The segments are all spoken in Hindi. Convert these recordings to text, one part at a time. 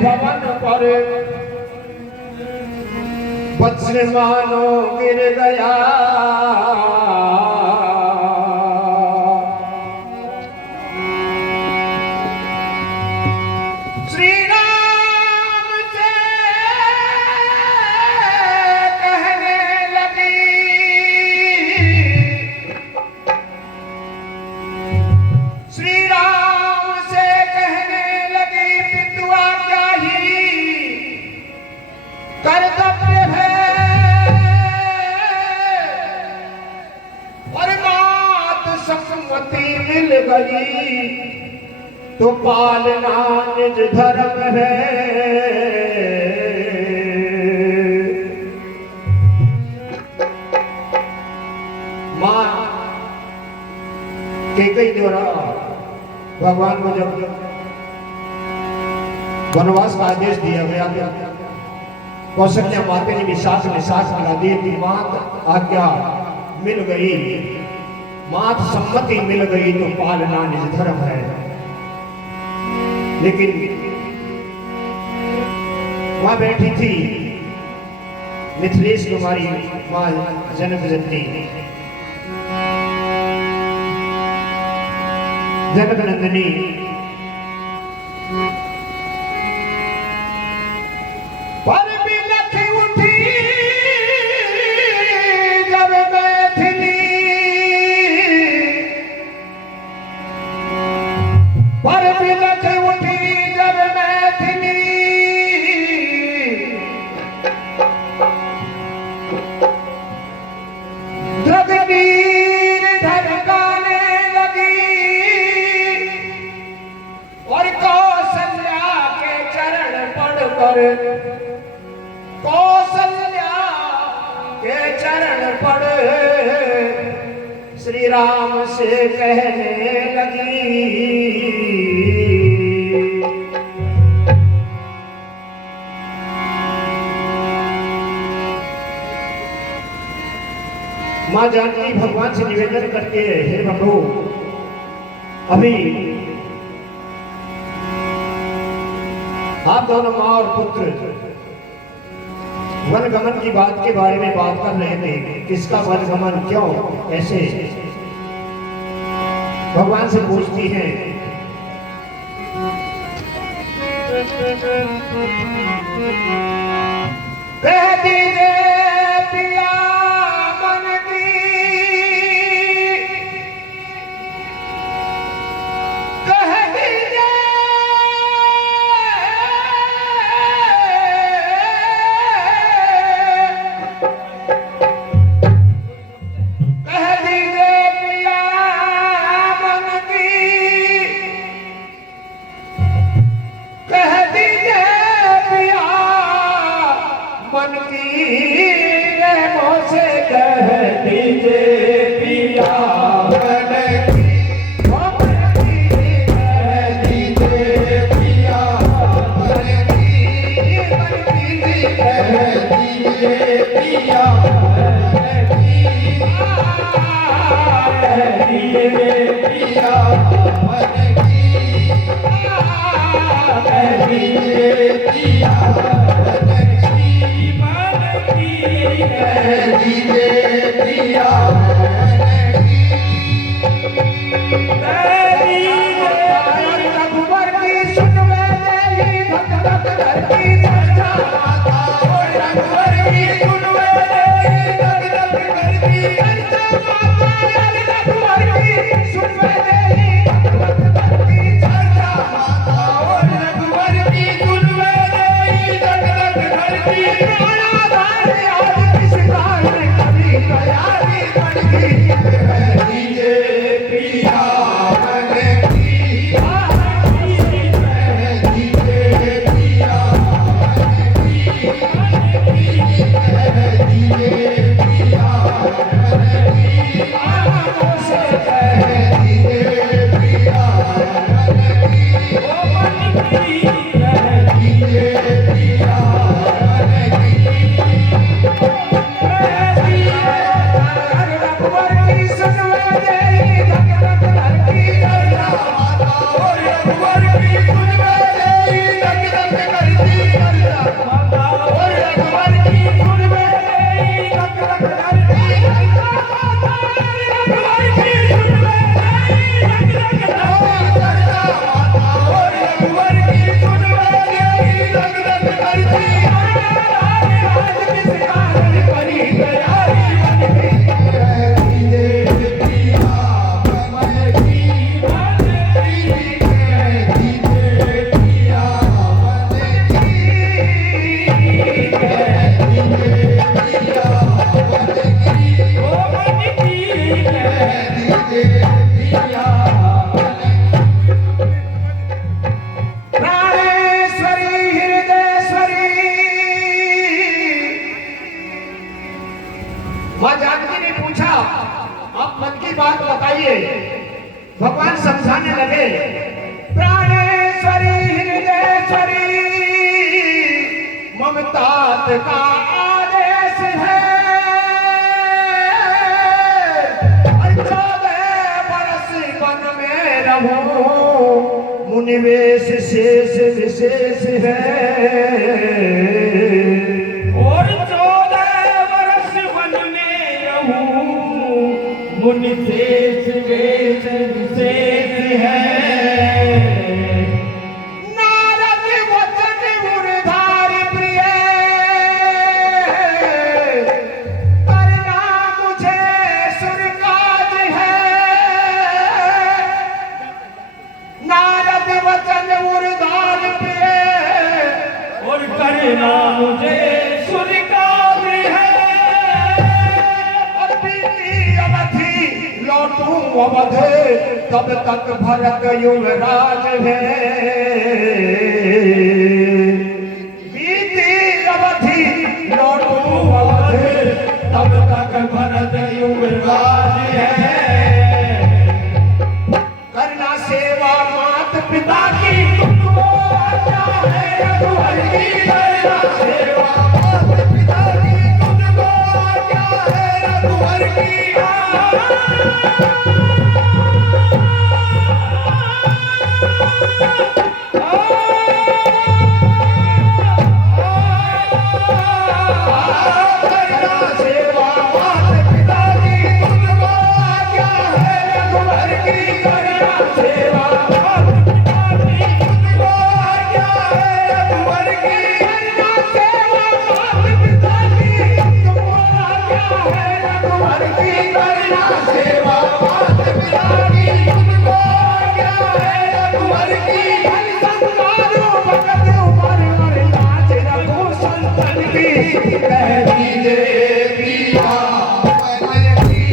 भवन पर वज्र मानो गिर गया। श्री राम से कहने लगी, श्री राम से कहने लगी, पितुआ क्या ही कर्तव्य है, सम्मति मिल गई तो पालना निज धर्म है। मां कैकेयी द्वारा भगवान को जब वनवास का आदेश दिया गया, कौशल्या माता ने निशास लगा दी थी। मात आज्ञा मिल गई, मात सम्मति मिल गई तो पालना निज धर्म है। लेकिन वहां बैठी थी मिथिलेश कुमारी मां जनकनंदिनी, जनकनंदिनी पर बिलख उठी जब मैथिली, पर बिलख उठी जब मैथिली, द्रगनीर ढरकाने लगी और कौशल्या के चरण पड़कर, कौशल्या के चरण पड़ श्री राम से कहने लगी, मां जानकी भगवान से निवेदन करके, हे प्रभु अभी आप दोनों मां और पुत्र वनगमन की बात के बारे में बात कर रहे थे, किसका वनगमन, क्यों, कैसे, भगवान से पूछती हैं। कह दीजिए पिया मन की, कह दीजिए मन की रहमों से, कह दीजिए पिया मन की, कह दीजिए पिया मन की, कह दीजिए पिया मन की, कह दीजिए पिया मन की, कह दीजिए पिया दीजिए पिया रघुवर की सुनवे नहीं, धक धक करती चर्चा माता, रघुवर की सुनवे नहीं, धक धक करती चर्चा माता, रघुवर की सुनवे नहीं, धक धक करती चर्चा माता, रघुवर की सुनवे नहीं, धक भगवान समझाने लगे, प्राणेश्वरी हृदयेश्वरी ममता का आदेश है। 14 बरस वन में रहूं, मुनिवेश शेष विशेष है। और 14 वर्ष वन में रहूं, मुनि शेष वेश विशेष है। नारद वचन मुरधारी प्रिय, करना मुझे सुर काज है। नारद वचन मुरधारी प्रिय, और करना मुझे सुर काज है। और बीती अवधि लौटूं अवध, तब तक भरत युवराज है। बीती अवधि लौटूं अवध, तब तक भरत युवराज है। करना सेवा मात पिता की, तुमको आज्ञा है रघुवर की। करना सेवा मात पिता की, तुमको आज्ञा है रघुवर की। करना सेवा मात पिता की, तुमको आज्ञा है रघुवर की। करना सेवा मात पिता की, तुमको आज्ञा है रघुवर की। करना सेवा मात पिता की, तुमको आज्ञा है रघुवर की। करना सेवा मात पिता की, तुमको आज्ञा है रघुवर की। हरि संतानो भगत उमर और नाच रघु संतन की। कह दीजिए पिया मन की,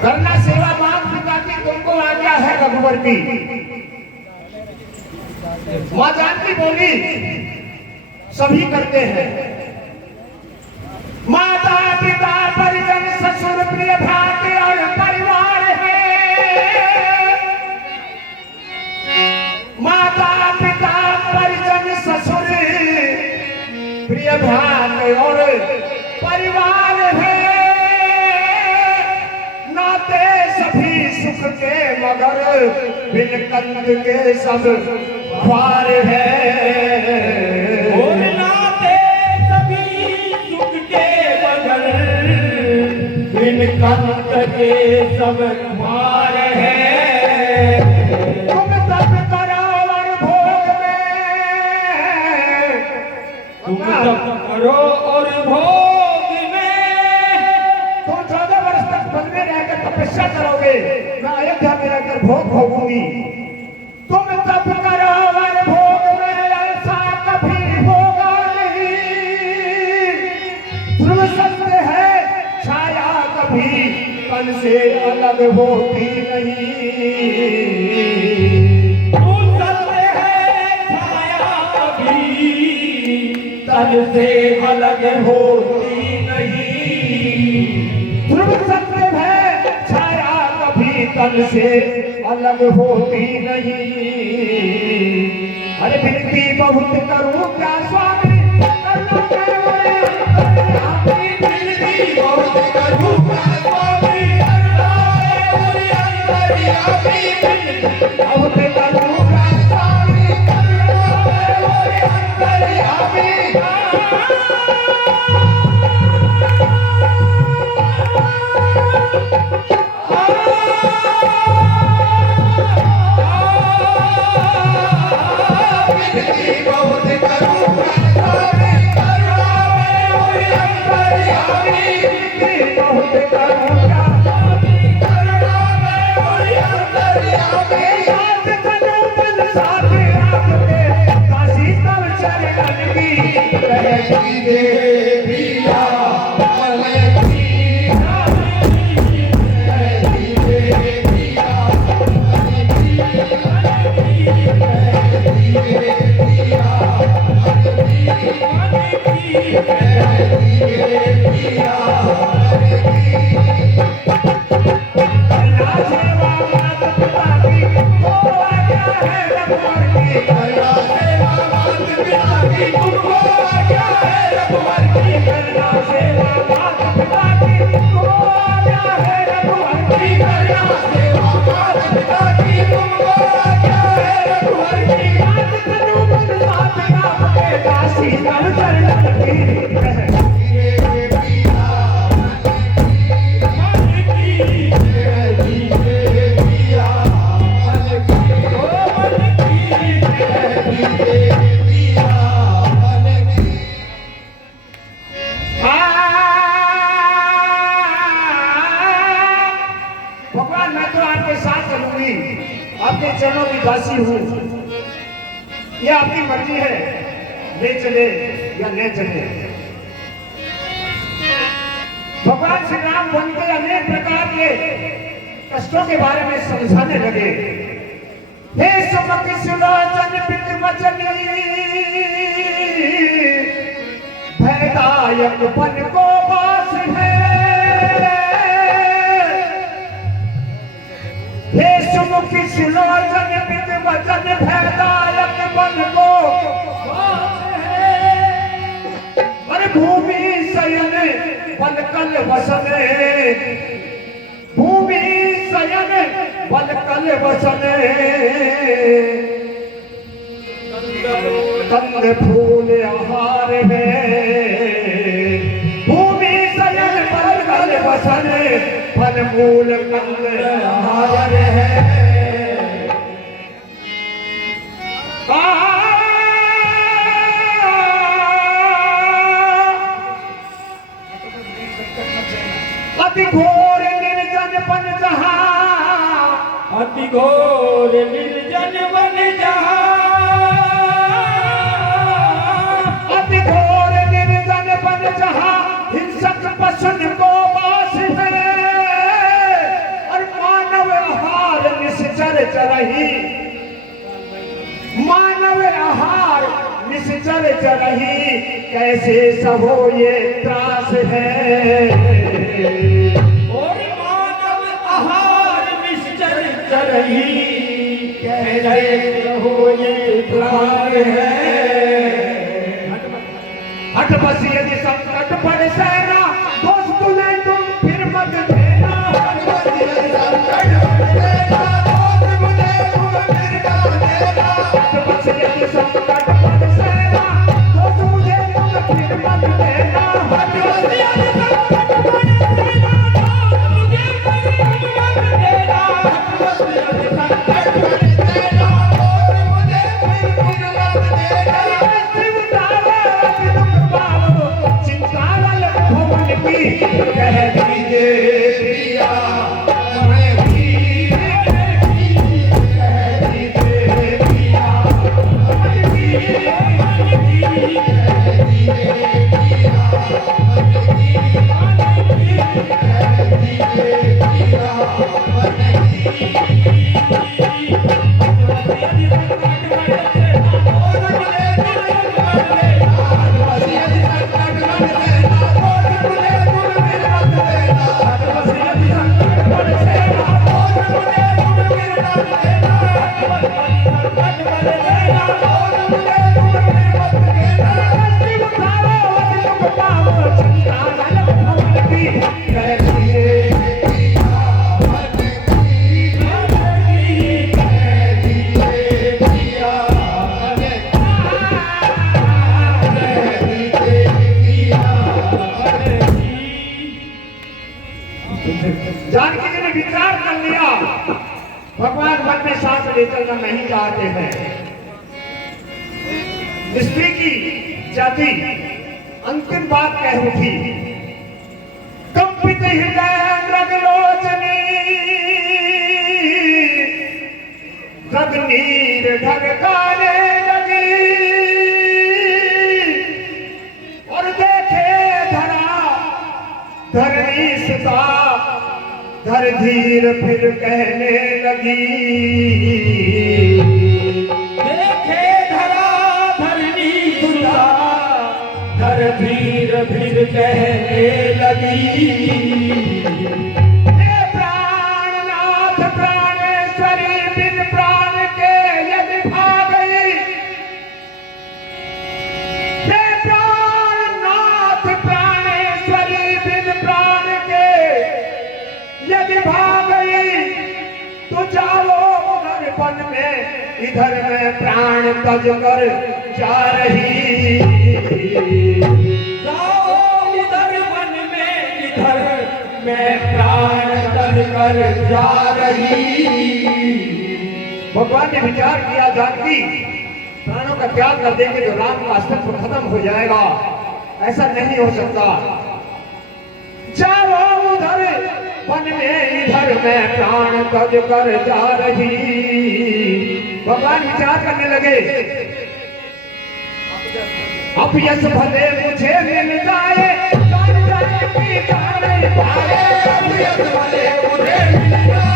करना सेवा मात पिता की, तुमको आज्ञा है रघुवर की। मां जानकी बोली, सभी करते हैं। माता पिता परिजन ससुर प्रिय भ्राता और परिवार है। माता पिता परिजन ससुर प्रिय भ्राता और परिवार है। नाते सभी सुख के मगर बिन कंद के सब ख्वार है। और नाते सभी सुख के मगर बिन कंद के सब ख्वार है। तुम तप करो और भोग में, तुम तप करो और भोग में। तुम 14 वर्ष तक वन में रहकर तपस्या करोगे, मैं अयोध्या में रहकर भोग भोगूंगी। तुम तप करो और भोग में, ऐसा कभी होगा नहीं। ध्रुव सत्य है छाया कभी तन से अलग होती नहीं। तू सत्य है छाया कभी तन से अलग होती नहीं। ध्रुव सत्य है तन से अलग होती नहीं। अरे विनती बहुत करूं क्या स्वामी, करुणा कर मोरे अंतर्यामी। विनती बहुत करूं क्या स्वामी, करुणा है मोरे अंतर्यामी। बहुत करूं क्या स्वामी, करुणा है मोरे अंतर्यामी। विनती बहुत करूं क्या स्वामी, करुणा है मोरे अंतर्यामी। विनती बहुत करूं क्या स्वामी, करुणा है मोरे अंतर्यामी। साथ करूं बल साथ आपके, काशी तव चरण की कहती दे पिया मन की कहती दे पिया मन की कहती दे पिया मन की कहती दे पिया मन की। करना सेवा मात पिता की, वो आज्ञा है रघुवर की। करना सेवा मात पिता की, तुमको आज्ञा है रघुवर की। करना सेवा मात पिता की, वो आज्ञा है रघुवर की। करना सेवा मात पिता की, तुमको आज्ञा है रघुवर की। साथ करूं बल साथ आपके, काशी तव चरण की भगवान मैं तो आपके साथ चलूंगी, आपके चरणों की दासी हूँ, यह आपकी मर्जी है, ले चले या ले चले। भगवान श्री राम वन के अनेक प्रकार के कष्टों के बारे में समझाने लगे। हे समक सुलोचन पित वचनी, भयदायक पन को पास है। हे सुमुखी सुलोचन पित वचन, भयदायक पन को पास है। अरे भूमि शयन बल कल वसन, भूमि शयन बल कल वसन। कंद फूल आहार है, भूमि शयन बल कल वसन। फल मूल कंद आहार है। अति घोर निर्जन बन जहाँ, अति घोर निर्जन बन जहाँ। अति घोर निर्जन बन जहाँ, हिंसक पशुन को वास है। और मानव आहार निश्चर चरही, मानव आहार निश्चर चरही। कैसे सहो ये त्रास है। और मानव आहार निश्चर चरही, कैसे हो ये त्रास है। हट बस यदि संकट पड़ सेना, दोस्त तुले तुम फिर मत देना। हट बस यदि संकट पड़ सेना, दोस्त मुझे तुम फिर मत देना। हट बस यदि संकट पड़ सेना, दोस्त मुझे तुम फिर मत देना। हट बस यदि संकट पड़ सेना, दोस्त मुझे फिर मत देना। हट बस यदि संकट पड़ सेना, दोस्त मुझे फिर मत देना। चिंता वाल भुवन चलना नहीं चाहते हैं। स्त्री की जाति अंतिम बात कह उठी, कंपित हृदय मृगलोचनी, गगनीर ढगकाने लगी, और देखे धरा धरणी सुता, धर धीर फिर कहने लगी। देखे धरा धरनी सुता, धर धीर फिर कहने लगी। हे प्राणनाथ प्राणेश्वरी, बिन प्राण के यदि भागई। हे प्राणनाथ प्राणेश्वरी, बिन प्राण के यदि भागई, तो जाओ उधर वन में, इधर में प्राण तज कर जा रही। जाओ उधर वन में, इधर मैं प्राण तज कर जा रही। भगवान ने विचार किया, जानकी प्राणों का त्याग कर देंगे तो राम का अस्तित्व खत्म हो जाएगा, ऐसा नहीं हो सकता। जाओ उधर वन में, इधर में प्राण तज कर जा रही। भगवान विचार करने लगे, अब यश भले मुझे मिल जाए, जान जाए कि जाने पाए। अब यश भले मुझे मिल जाए,